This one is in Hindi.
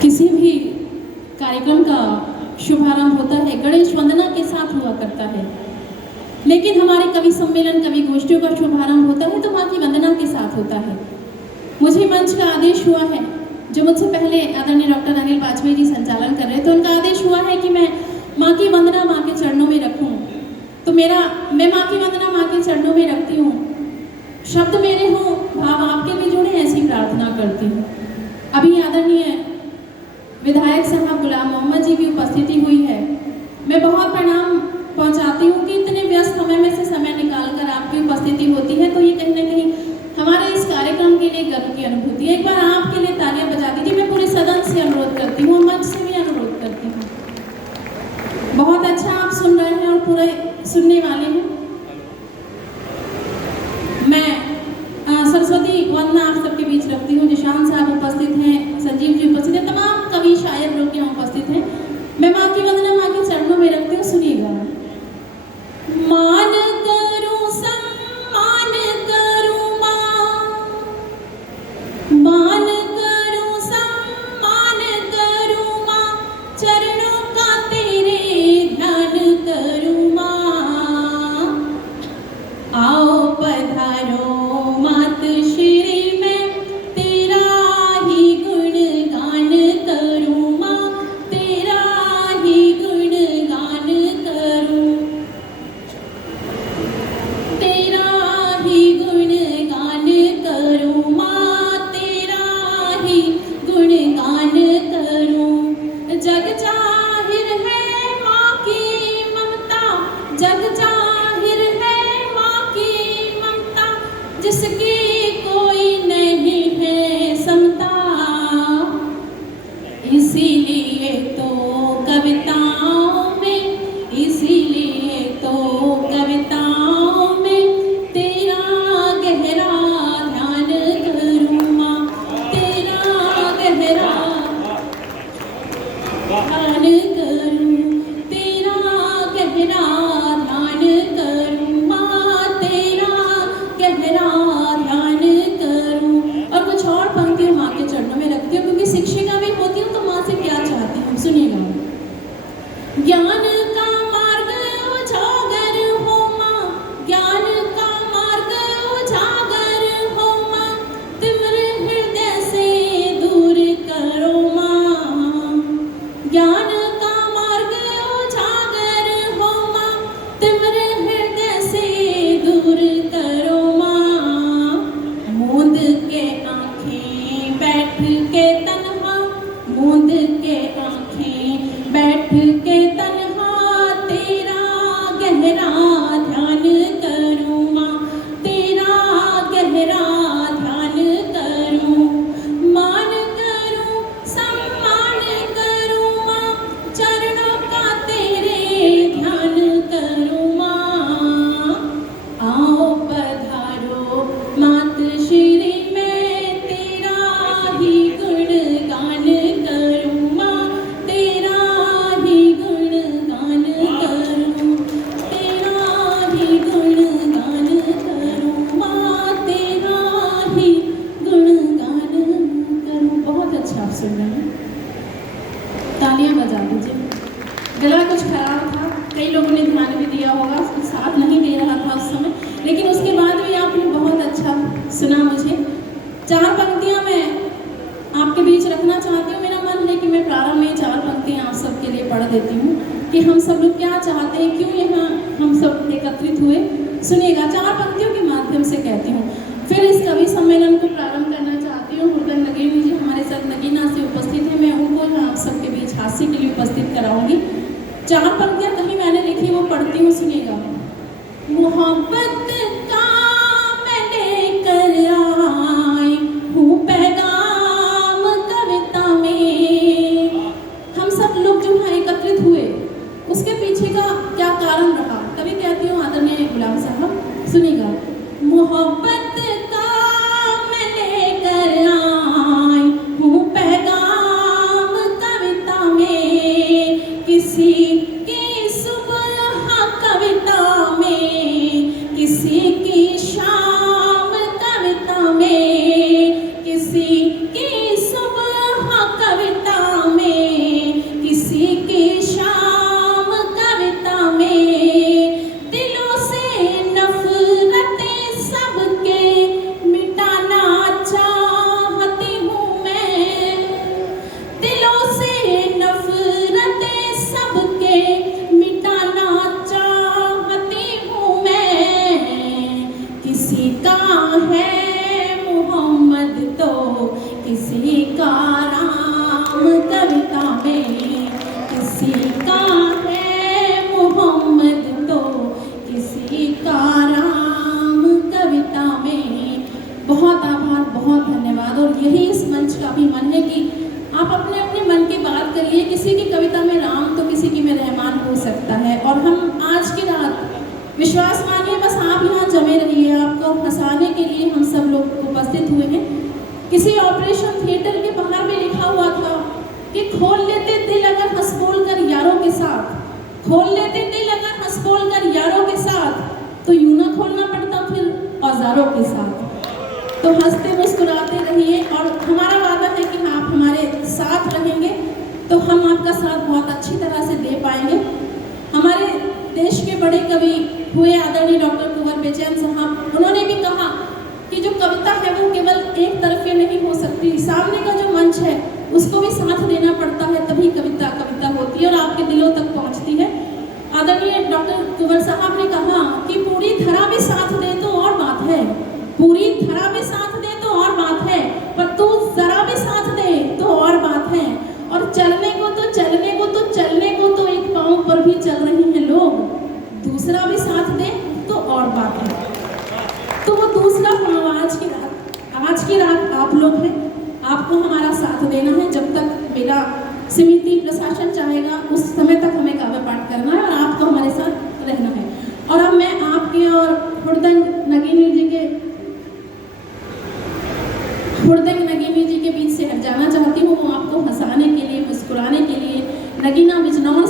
किसी भी कार्यक्रम का शुभारंभ होता है गणेश वंदना के साथ हुआ करता है, लेकिन हमारे कवि सम्मेलन कवि गोष्ठियों का शुभारंभ होता है तो माँ की वंदना के साथ होता है। मुझे मंच का आदेश हुआ है, जो मुझसे पहले आदरणीय डॉक्टर अनिल वाजपेयी जी संचालन कर रहे थे, उनका आदेश हुआ है कि मैं माँ की वंदना माँ के चरणों में रखूँ। तो मैं माँ की वंदना माँ के चरणों में रखती हूँ। शब्द मेरे हों, भाव आपके भी जुड़े, ऐसी प्रार्थना करती हूँ। अभी आदरणीय विधायक साहब गुलाम मोहम्मद जी की उपस्थिति हुई है। मैं बहुत प्रणाम पहुंचाती हूँ कि इतने व्यस्त समय में से समय निकालकर आपकी उपस्थिति होती है, तो ये कहीं ना कहीं हमारे इस कार्यक्रम के लिए गर्व की अनुभूति है। एक बार आपके लिए तालियां बजा दीजिए। मैं पूरे सदन से अनुरोध करती हूँ, मंच से भी अनुरोध करती हूँ। बहुत अच्छा आप सुन रहे हैं और पूरे सुनने वाले हैं। मैं सरस्वती वंदना आप सबके बीच रखती हूँ। निशान साहब उपस्थित हैं, संजीव जी उपस्थित हैं, तमाम कवि शायर लोग यहाँ उपस्थित हैं। मैं माँ की वंदना माँ के चरणों में रखती हूँ। सुनिएगा। मान करूं सम्मान करूं माँ, मान करूं सम्मान करूं माँ, चरणों का तेरे ध्यान करूं माँ। आओ पधारो मात श्री में, तेरा ही गुणगान करूं माँ, तेरा ही गुणगान करूं, तेरा ही गुणगान करूं माँ, तेरा ही गुणगान करूं। जग जाहिर है माँ की ममता, जग जाहिर है माँ की ममता, जिसकी कोई नहीं है समता। इसीलिए तो कविताओं में, इसीलिए तो कविताओं में तेरा गहरा ध्यान करूं माँ, तेरा गहरा ध्यान करूं, तेरा गहरा ध्यान करूं माँ, तेरा गहरा ध्यान करूं। और कुछ और पंक्तियां माँ के चरणों में रखती हूँ, क्योंकि शिक्षिका भी होती हूँ तो माँ से क्या चाहती हूँ, सुनिएगा। ज्ञान का मार्ग उजागर हो माँ, ज्ञान का मार्ग उजागर हो माँ, तिम्र हृदय से दूर करो माँ। ज्ञान का मार्ग उजागर हो माँ, तिम्र हृदय से दूर करो माँ। मूंद के आँखें बैठ के तन्हा, मूंद के आँखें बैठ के तन्हा, तेरा गहरा ध्यान करूं माँ, तेरा गहरा ध्यान करूं। मान करूं सम्मान करूं माँ, चरणों का तेरे ध्यान करूं माँ। आओ पधारो मात श्री में, तेरा ही गुणगान करूं माँ, तेरा ही गुणगान करूं, तेरा ही गुणगान करूं माँ, तेरा ही गुणगान करूं। बहुत अच्छा आप सुन रहे हैं, तालियां बजा दीजिए। गला कुछ खराब था, कई लोगों ने ध्यान भी दिया होगा, साथ नहीं दे रहा था उस समय, लेकिन उसके बाद भी आपने बहुत अच्छा सुना। मुझे 4 पंक्तियां मैं आपके बीच रखना चाहती हूँ। मेरा मन है कि मैं प्रारंभ में 4 पंक्तियां आप सबके लिए पढ़ देती हूँ कि हम सब लोग क्या चाहते हैं, क्यों यहाँ हम सब एकत्रित हुए। सुनिएगा, 4 पंक्तियों के माध्यम से कहती हूँ। फिर इस कवि सम्मेलन को प्रारंभ करना चाहती हूँ। हुरगन नगीन जी हमारे साथ नगीना से उपस्थित है, मैं उनको आप सबके बीच हास्य के लिए उपस्थित कराऊंगी। 4 पंक्तियां कहीं मैंने लिखी, वो पढ़ती हूँ, सुनिएगा। मोहब्बत का मैं लेकर आई हूँ पैगाम कविता में। हम सब लोग जो यहाँ एकत्रित हुए, उसके पीछे का क्या कारण रहा, कभी कहती हूँ आदरणीय गुलाम साहब, सुनिएगा। मोहब्बत का मैं लेकर आई हूँ पैगाम कविता में, किसी की सुबह कविता में, किसी विश्वास मानिए, बस आप यहाँ जमे रहिए, आपको हंसाने के लिए हम सब लोग उपस्थित हुए हैं। किसी ऑपरेशन थिएटर के बाहर में लिखा हुआ था कि खोल लेते दिल अगर हंस बोल कर यारों के साथ, खोल लेते दिल अगर हंस बोल कर यारों के साथ, तो यूं ना खोलना पड़ता फिर औजारों के साथ। तो हंसते मुस्कुराते रहिए, और हमारा वादा है कि आप हमारे साथ रहेंगे तो हम आपका साथ बहुत अच्छी तरह से दे पाएंगे। हमारे देश के बड़े कवि हुए आदरणीय डॉक्टर कुंवर बेचैन साहब, उन्होंने भी कहा कि जो कविता है वो केवल एक तरफे नहीं हो सकती, सामने का जो मंच है उसको भी साथ देना पड़ता है, तभी कविता कविता होती है और आपके दिलों तक पहुंचती है। आदरणीय डॉक्टर कुंवर साहब ने कहा कि पूरी धरा भी साथ दे तो और बात है, पूरी धरा भी साथ दे तो और बात है, पर तू जरा भी साथ दे तो और बात है। और चलने को तो चलने को तो चलने को तो एक पाँव पर भी चल रहे हैं लोग, दूसरा भी साथ दे तो और बात है। तो वो दूसरा पाँव आज की रात आप लोग हैं, आपको हमारा साथ देना है। जब तक मेरा समिति प्रशासन चाहेगा उस समय तक हमें काव्य पाठ करना है और आपको हमारे साथ रहना है। और अब मैं आपके और हुड़दंग नगीनी जी के बीच से हट जाना चाहती हूँ। वो आपको हंसाने के लिए, मुस्कुराने के लिए नगीना बिजनौर